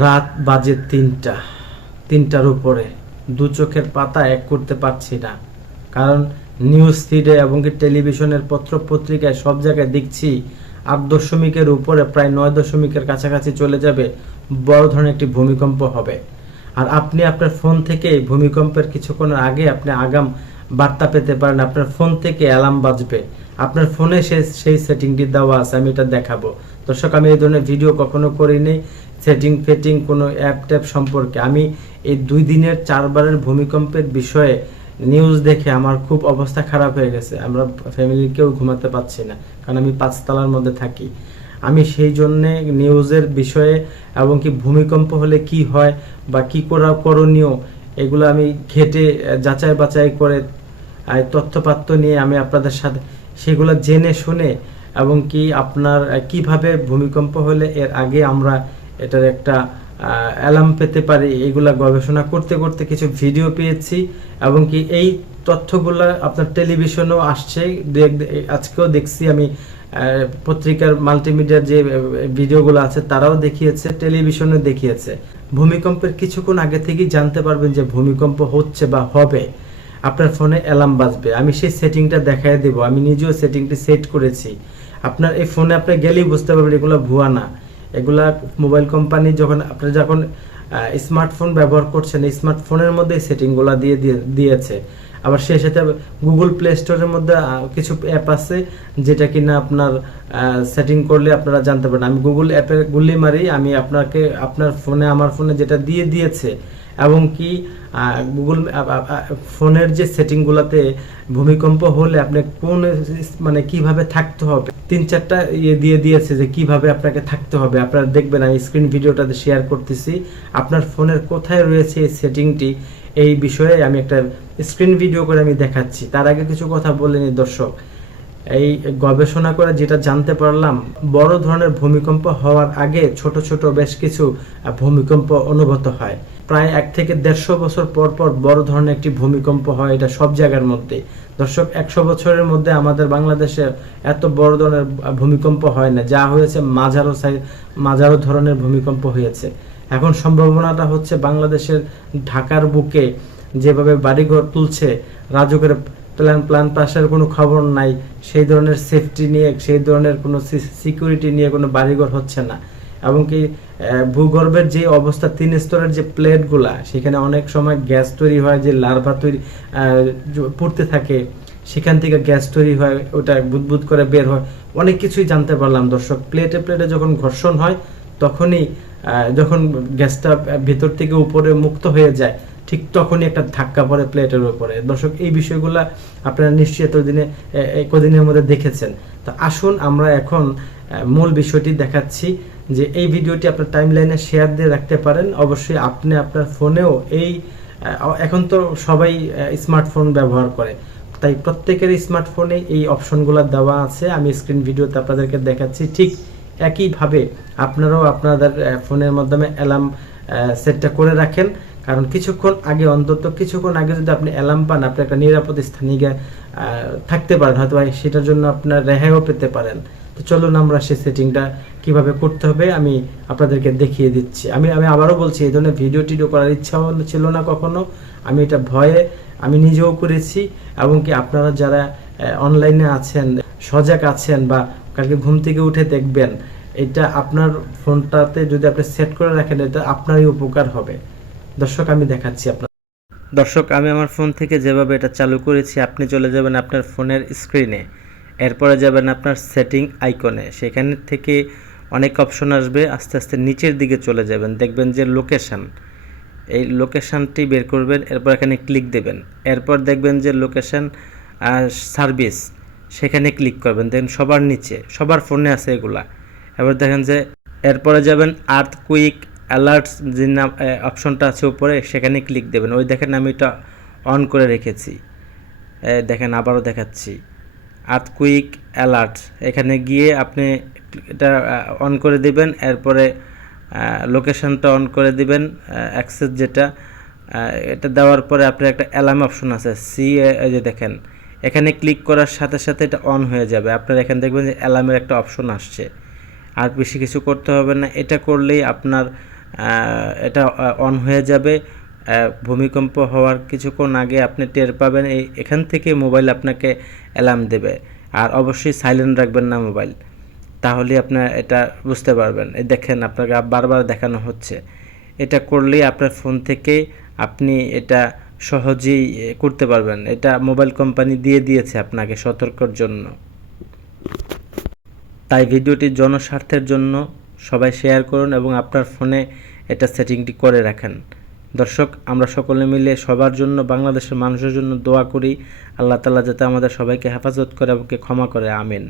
রাত বাজে ৩টার উপরে দু চোখের পাতা এক করতে পারছি না। কারণ নিউজ ফিডে এবং কি টেলিভিশনের পত্র পত্রিকায় সব জায়গায় দেখছি ৮ দশমিকের উপরে প্রায় ৯ দশমিকের কাছাকাছি চলে যাবে, বড় ধরনের একটি ভূমিকম্প হবে। আর আপনি আপনার ফোন থেকে ভূমিকম্পের কিছুক্ষণ আগে আপনি আগাম বার্তা পেতে পারেন। আপনার ফোন থেকে অ্যালার্ম বাজবে, আপনার ফোনে সেই সেটিংটি দেওয়া আছে। আমি এটা দেখাবো দর্শক। আমি এই ধরনের ভিডিও কখনো করিনি সেটিং ফেটিং কোনো অ্যাপ ট্যাপ সম্পর্কে। আমি এই 2 দিনের 4বারের ভূমিকম্পের বিষয়ে নিউজ দেখে আমার খুব অবস্থা খারাপ হয়ে গেছে। আমরা ফ্যামিলির কেউ ঘুমাতে পারছি না, কারণ আমি 5 তলার মধ্যে থাকি। আমি সেই জন্যে নিউজের বিষয়ে এবং কি ভূমিকম্প হলে কি হয় বা কি করা করণীয়, এগুলো আমি ঘেটে যাচাই বাছাই করে তথ্যপাত্র নিয়ে আমি আপনাদের সাথে সেগুলো জেনে শুনে এবং কি আপনার কিভাবে ভূমিকম্প হলে এর আগে আমরা এটার একটা অ্যালার্ম পেতে পারি, এগুলা গবেষণা করতে করতে কিছু ভিডিও পেয়েছি। এবং কি এই তথ্যগুলো আপনার টেলিভিশনেও আসছে, আজকেও দেখছি আমি। পত্রিকার মাল্টিমিডিয়ার যে ভিডিওগুলো আছে তারাও দেখিয়েছে, টেলিভিশনে দেখিয়েছে। ভূমিকম্পের কিছুক্ষণ আগে থেকেই জানতে পারবেন যে ভূমিকম্প হচ্ছে বা হবে, আপনার ফোনে অ্যালার্ম বাজবে। আমি সেই সেটিংটা দেখাই দেব, আমি নিজেও সেটিংটি সেট করেছি। আপনার এই ফোনে আপনি গেলেই বুঝতে পারবেন এগুলো ভুয়া না। এগুলা মোবাইল কোম্পানি যখন স্মার্টফোন ব্যবহার করছেন, স্মার্টফোনের মধ্যে সেটিংগুলো দিয়েছে। আবার সেই সাথে গুগল প্লে স্টোরের মধ্যে কিছু অ্যাপ আছে যেটা কিনা আপনার সেটিং করলে আপনারা জানতে পারেন। আমি গুগল অ্যাপে গুলি মারি, আমি আপনার ফোনে আমার ফোনে যেটা দিয়েছে। এবং কি গুগল ফোনের যে সেটিংগুলোতে ভূমিকম্প হলে আপনি কোন মানে কিভাবে থাকতে হবে, 3-4টা দিয়ে দিয়েছে যে কিভাবে আপনাকে থাকতে হবে। আপনারা দেখবেন, আমি স্ক্রিন ভিডিওটাতে শেয়ার করতেছি। আপনার ফোনের কোথায় রয়েছে এই সেটিংটি, এই বিষয়ে আমি একটা স্ক্রিন ভিডিও করে আমি দেখাচ্ছি। তার আগে কিছু কথা বলেনি দর্শক। এই গবেষণা করে যেটা জানতে পারলাম, বড় ধরনের ভূমিকম্প হওয়ার আগে ছোট ছোট বেশ কিছু ভূমিকম্প অনুভূত হয়। প্রায় 1 থেকে 150 বছর পর পর বড় ধরনের একটি ভূমিকম্প হয়, এটা সব জায়গার মধ্যে। দর্শক, 100 বছরের মধ্যে আমাদের বাংলাদেশে এত বড় ধরনের ভূমিকম্প হয় না, যা হয়েছে মাঝারো ধরনের ভূমিকম্প হয়েছে। এখন সম্ভাবনাটা হচ্ছে বাংলাদেশের ঢাকার বুকে যেভাবে বাড়িঘর তুলছে, রাজুকের প্ল্যান পাশের কোনো খবর নাই, সেই ধরনের সেফটি নিয়ে, সেই ধরনের কোনো সিকিউরিটি নিয়ে কোনো বাড়িঘর হচ্ছে না। এবং কি ভূগর্ভের যে অবস্থা, 3 স্তরের যে প্লেটগুলা, সেখানে অনেক সময় গ্যাস তৈরি হয়, যে লার্ভা তৈরি পড়তে থাকে, সেখান থেকে গ্যাস তৈরি হয়, ওটা বুদবুদ করে বের হয়। অনেক কিছুই জানতে পারলাম দর্শক। প্লেটে যখন ঘর্ষণ হয়, তখনই যখন গ্যাসটা ভেতর থেকে উপরে মুক্ত হয়ে যায়, ঠিক তখনই একটা ধাক্কা পড়ে প্লেটের উপরে। দর্শক, এই বিষয়গুলা আপনারা নিশ্চয়ই কদিনের মধ্যে দেখেছেন। তো আসুন আমরা এখন মূল বিষয়টি দেখাচ্ছি, যে এই ভিডিওটি আপনার টাইমলাইনে শেয়ার দিয়ে রাখতে পারেন। অবশ্যই আপনি আপনার ফোনেও এখন তো সবাই স্মার্টফোন ব্যবহার করে, তাই প্রত্যেকের স্মার্টফোনে এই অপশনগুলো দেওয়া আছে। আমি স্ক্রিন ভিডিওতে আপনাদেরকে দেখাচ্ছি। ঠিক একইভাবে আপনারাও আপনাদের ফোনের মাধ্যমে অ্যালার্ম সেটটা করে রাখেন। কারণ কিছুক্ষণ আগে যদি আপনি অ্যালার্ম পান, আপনি একটা নিরাপদ স্থানে গিয়ে থাকতে পারেন, হয়তো সেটার জন্য আপনার রেহাইও পেতে পারেন। তো চলুন আমরা সেই সেটিংটা কিভাবে করতে হবে আমি আপনাদেরকে দেখিয়ে দিচ্ছি। আমি আবারও বলছি, এই ধরনের ভিডিও করার ইচ্ছাও ছিল না কখনো। আমি এটা ভয়ে আমি নিজেও করেছি। এবং কি আপনারা যারা অনলাইনে আছেন, সজাগ আছেন, বা কালকে ঘুম থেকে উঠে দেখবেন, এটা আপনার ফোনটাতে যদি আপনি সেট করে রাখেন, এটা আপনারই উপকার হবে। দর্শক, আমি দেখাচ্ছি আপনার। দর্শক, আমি আমার ফোন থেকে যেভাবে এটা চালু করেছি, আপনি চলে যাবেন আপনার ফোনের স্ক্রিনে, এরপরে যাবেন আপনার সেটিং আইকনে। সেখান থেকে অনেক অপশন আসবে, আস্তে আস্তে নিচের দিকে চলে যাবেন, দেখবেন যে লোকেশান, এই লোকেশানটি বের করবেন, এরপর এখানে ক্লিক দেবেন। এরপর দেখবেন যে লোকেশান সার্ভিস, সেখানে ক্লিক করবেন। দেখেন সবার নিচে, সবার ফোনে আছে এগুলা। এবার দেখেন যে এরপরে যাবেন আর্থকুইক অ্যালার্টস যে নাম অপশনটা আছে উপরে, সেখানে ক্লিক দেবেন। ওই দেখেন আমি এটা অন করে রেখেছি, দেখেন আবারও দেখাচ্ছি, আর্থকুইক অ্যালার্ট। এখানে গিয়ে আপনি এটা অন করে দিবেন, এরপরে লোকেশনটা অন করে দিবেন, অ্যাক্সেস যেটা, এটা দেওয়ার পরে আপনার একটা অ্যালার্ম অপশন আছে, এই যে দেখেন, এখানে ক্লিক করার সাথে সাথে এটা অন হয়ে যাবে। আপনার এখানে দেখবেন যে অ্যালার্মের একটা অপশন আসছে। আর বেশি কিছু করতে হবে না, এটা করলেই আপনার এটা অন হয়ে যাবে। ভূমিকম্প হওয়ার কিছুক্ষণ আগে আপনি টের পাবেন, এখান থেকে মোবাইল আপনাকে অ্যালার্ম দেবে। আর অবশ্যই সাইলেন্ট রাখবেন না মোবাইল, তাহলে আপনার এটা বুঝতে পারবেন। এই দেখেন আপনাকে বারবার দেখানো হচ্ছে। এটা করলেই আপনার ফোন থেকে আপনি এটা সহজেই করতে পারবেন। এটা মোবাইল কোম্পানি দিয়ে দিয়েছে আপনাকে সতর্কর জন্য। তাই ভিডিওটি জনস্বার্থের জন্য সবাই শেয়ার করুন এবং আপনার ফোনে এটা সেটিংটি করে রাখেন। দর্শক, আমরা সকলে মিলে সবার জন্য, বাংলাদেশের মানুষের জন্য দোয়া করি, আল্লাহ তাআলা যাতে আমাদের সবাইকে হেফাজত করে এবং ক্ষমা করে। আমিন।